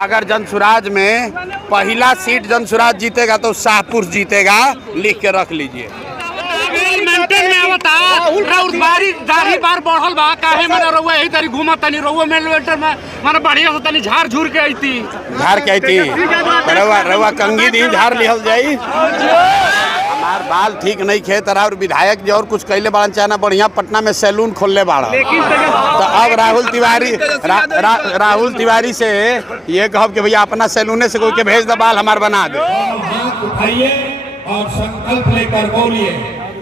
अगर जनसुराज में पहला सीट जनसुराज जीतेगा तो शाहपुर जीतेगा, लिख के रख लीजिए। मेंटेन में आवता और बारी दाढ़ी बार बढ़ल बा काहे मने रहुआ यही तरी घुमत तनी रहुआ मेंटेन में माने बढ़िया से तनी झाड़ झूर के आईती रहुआ कंगी दी झाड़ लिहल जाई। हमार बाल ठीक नहीं खे तरह और विधायक जी और कुछ कैले बाड़न चाहे ना बढ़िया पटना में सैलून खोलने बाड़ा। तो अब राहुल तिवारी से ये कहो कि भैया अपना सैलूने से कोई के भेज दो, बाल हमार बना दे। उठाइए और संकल्प लेकर बोलिए,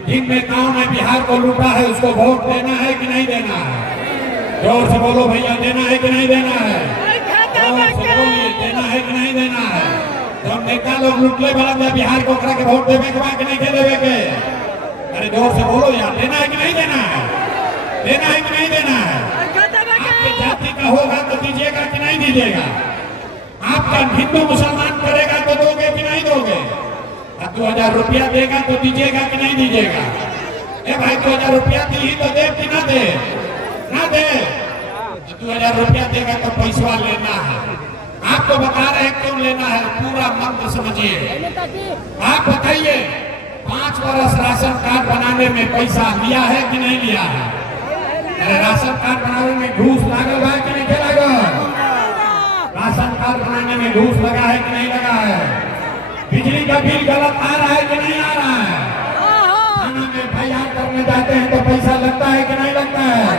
जिन नेताओं ने बिहार को लूटा है उसको वोट देना है कि नहीं देना है? जोर से बोलो भैया, देना है कि नहीं देना है? जोर से बोलिए, देना है कि नहीं देना है? जब नेता लोग लूटले वाला बिहार को के वोट देवे के बाद नहीं देवे के? अरे जोर से बोलो यार, देना है कि नहीं देना है? देना है कि नहीं देना है? आपके जाति का होगा तो दीजिएगा कि नहीं दीजिएगा? आपका हिंदू मुसलमान करेगा तो दोगे कि नहीं दोगे? 2000 रुपया देगा तो दीजिएगा कि नहीं दीजिएगा? ए भाई 2000 रुपया दी तो दे कि ना दे? ना दे। 2000 रुपया देगा तो पैसा लेना है। आपको बता रहे हैं क्यों लेना है, पूरा मंत्र समझिए। आप बताइए, 5 वर्ष राशन कार्ड बनाने में पैसा लिया है कि नहीं लिया है? राशन कार्ड बनाने में घूस लागल है कि नहीं लगा? राशन कार्ड बनाने में घूस लगा है कि नहीं लगा है? बिजली का बिल गलत आ रहा है कि नहीं आ रहा है? थाना में एफआईआर करने जाते हैं तो पैसा लगता है कि नहीं लगता है?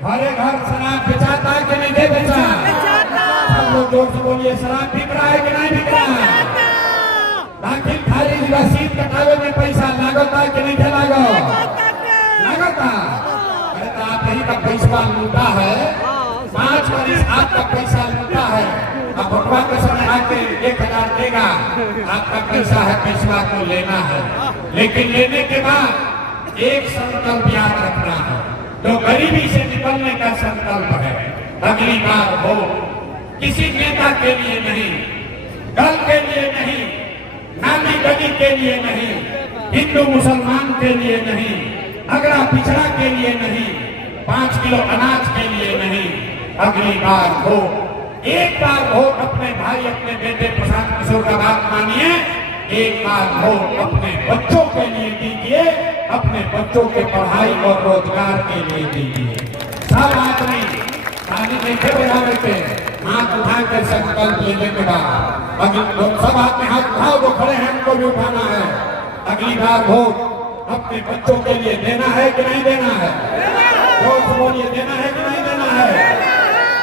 घरे घर शराब बेचाता है कि नहीं दे बेचा? सब लोग जोर से बोलिए, शराब बिक रहा है कि नहीं बिक रहा है? दाखिल खारिज रसीद कटावे में पैसा लागता है कि नहीं लागता? अरे तो आप यही का पैसा लूटा है, 5 वर्ष आपका पैसा लूटा है। अब भगवान के समय आके 1000 देगा, आपका पैसा है, पैसा को लेना है। लेकिन लेने के बाद एक संकल्प याद रखना है, तो गरीबी से निकलने का संकल्प है। अगली बार हो किसी नेता के लिए नहीं, दल के लिए नहीं, नाली गली के लिए नहीं, हिंदू मुसलमान के लिए नहीं, अगड़ा पिछड़ा के लिए नहीं, 5 किलो अनाज के लिए नहीं। अगली बार हो, एक बार हो अपने भाई अपने बेटे प्रशांत किशोर का बात मानिए, एक बार हो अपने बच्चों के लिए दीजिए, अपने बच्चों के पढ़ाई और रोजगार के लिए दीजिए। सब आदमी ताली नहीं बजा देते, हाथ उठाकर संकल्प लेने के बाद अगली सब आदमी हाथ उठाओ, जो खड़े हैं उनको भी उठाना है। अगली बार हो अपने बच्चों के लिए देना है कि नहीं देना है? जोर से बोलिए, देना है कि नहीं देना है?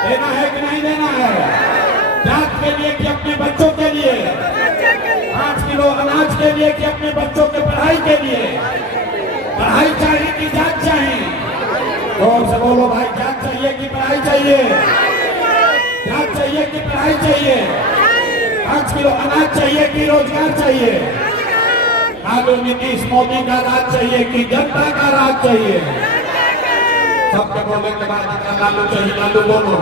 देना है कि नहीं देना है? जात के लिए कि अपने बच्चों के लिए? 5 किलो अनाज के लिए कि अपने बच्चों के पढ़ाई के लिए? पढ़ाई चाहिए कि जात चाहिए? जोर से बोलो भाई, जात चाहिए कि पढ़ाई चाहिए? जात चाहिए कि पढ़ाई चाहिए? 5 किलो अनाज चाहिए कि रोजगार चाहिए? लालू नीतीश मोदी का राज चाहिए कि जनता का राज चाहिए? सबके बोलने के बाद लालू चाहिए, लालू बोलो।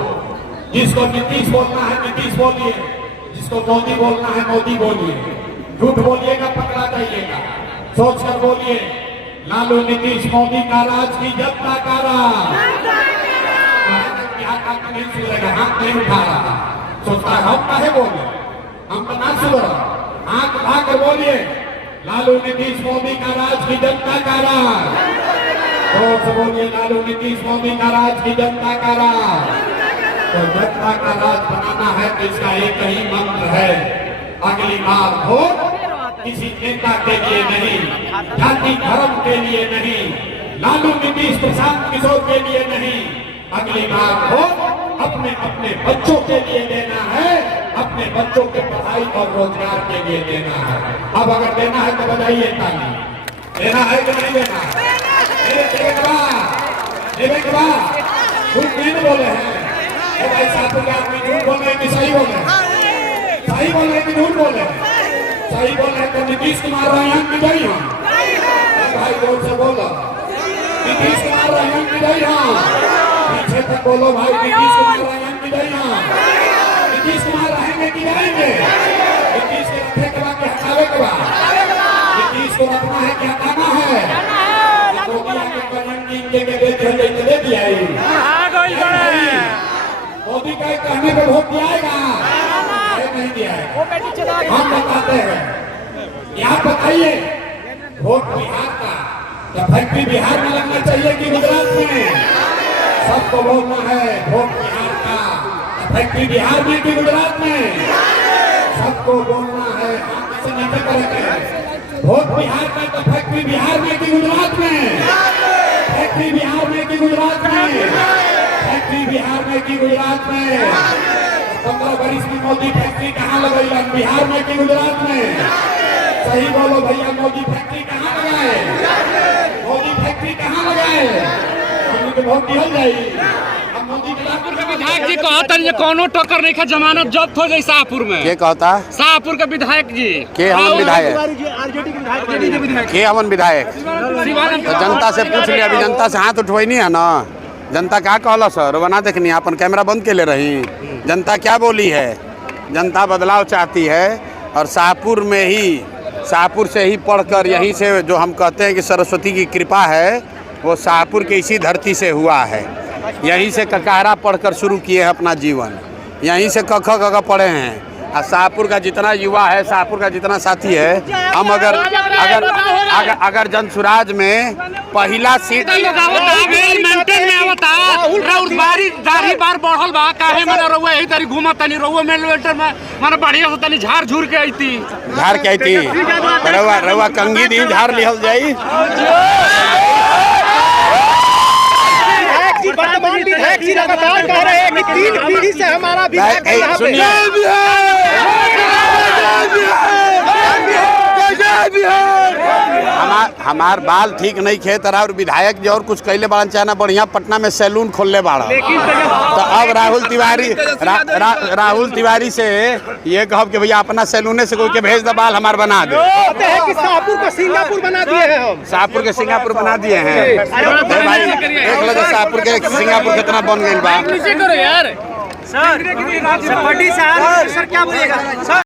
जिसको नीतीश बोलना है नीतीश बोलिए, जिसको मोदी बोलना है मोदी बोलिए। झूठ बोलिएगा पकड़ा जाइएगा। सोच कर बोलिए, लालू नीतीश मोदी का राज की जनता का राज। नहीं सुनेगा, हाथ नहीं उठा रहा, सोचता हम काहे बोले, हम तो ना सुन रहा। आंख उठा कर बोलिए, लालू नीतीश मोदी का राज की जनता का राज। जोर से बोलिए, लालू नीतीश मोदी का राज की जनता का राज। तो जनता का राज बनाना है तो इसका एक ही मंत्र है, अगली बार वोट किसी नेता के लिए नहीं, जाति धर्म के लिए नहीं, लालू नीतीश प्रशांत किशोर के लिए नहीं, अगली बार वोट अपने अपने बच्चों के लिए देना है, अपने बच्चों के पढ़ाई और रोजगार के लिए देना है। अब अगर देना है तो बताइए ताली, देना है कि नहीं देना? देवे के बाद झूठ नहीं बोले हैं भाई, साथी के आदमी झूठ बोल रहे हैं कि सही बोल रहे हैं? सही बोल रहे हैं कि झूठ बोल रहे हैं? सही बोल रहे हैं तो नीतीश कुमार रही की गई हम भाई, जोर से बोलो, नीतीश कुमार रही की गई हम, पीछे तक बोलो भाई, नीतीश कुमार रही की गई हम, नीतीश कुमार रहेंगे कि जाएंगे? नीतीश के रखे के बाद हटावे के बाद नीतीश को रखना है कि हटाना है? मोदी का कहने पे वोट दिया हम बताते हैं। यहाँ बताइए, वोट बिहार का या फैक्ट्री बिहार में लगना चाहिए कि गुजरात में? सबको बोलना है वोट बिहार का या फैक्ट्री बिहार में कि गुजरात में? सबको बोलना है। हम कैसे नहीं करेंगे? वोट बिहार का तो फैक्ट्री बिहार में कि गुजरात में? फैक्ट्री बिहार में कि गुजरात में? फैक्ट्री बिहार में कि गुजरात में? 15 बरिस में मोदी फैक्ट्री कहाँ लगाई? बिहार में कि गुजरात में? सही बोलो भैया, मोदी फैक्ट्री कहाँ लगाए? मोदी फैक्ट्री कहाँ लगाए? हमने तो वोट दिया जाएगी। अब मोदी के विधायक जी कहता नहीं कोनो टक्कर नहीं खा, जमानत जब्त हो जाए शाहपुर में। के कहता? शाहपुर के विधायक जी के हमन विधायक? के हमन विधायक? तो जनता से पूछ लिया, अभी जनता से हाथ उठवाई नहीं है ना। जनता क्या कहला सर? बना देखनी, अपन कैमरा बंद के ले रही। जनता क्या बोली है? जनता बदलाव चाहती है और शाहपुर से ही पढ़कर, यहीं से जो हम कहते हैं कि सरस्वती की कृपा है, वो शाहपुर के इसी धरती से हुआ है। यहीं से ककारा पढ़कर शुरू किए हैं अपना जीवन, यहीं से क ख पढ़े हैं। और शाहपुर का जितना युवा है, शाहपुर का जितना साथी है, हम अगर जनसुराज में पहला सीट बार बढ़ल बा, काहे में रउआ यही तरी घूमत तनी, रउआ मेलवेटर में माने बढ़िया से तनी झाड़ झूर के आईती। झाड़ के आईती? रउआ कंगी दी झाड़ लिहल जाई। वर्तमान विधायक जी लगातार कह रहे हैं कि 3 पीढ़ी से हमारा विधायक यहाँ पे। हमार बाल ठीक नहीं खे तरह और विधायक जी और कुछ कैले बाड़न चाहना, बढ़िया पटना में सैलून खोलने बाड़ा। तो अब राहुल तिवारी से ये कहब कि भैया अपना सैलूने से कोई के भेज दे, बाल हमार बना दे। कि शाहपुर को सिंगापुर बना दिए हैं हम। शाहपुर के सिंगापुर बना दिए हैं भाई। देख लो तो शाहपुर के सिंगापुर कितना बन गई बा। यार सर क्या बोलिएगा सर?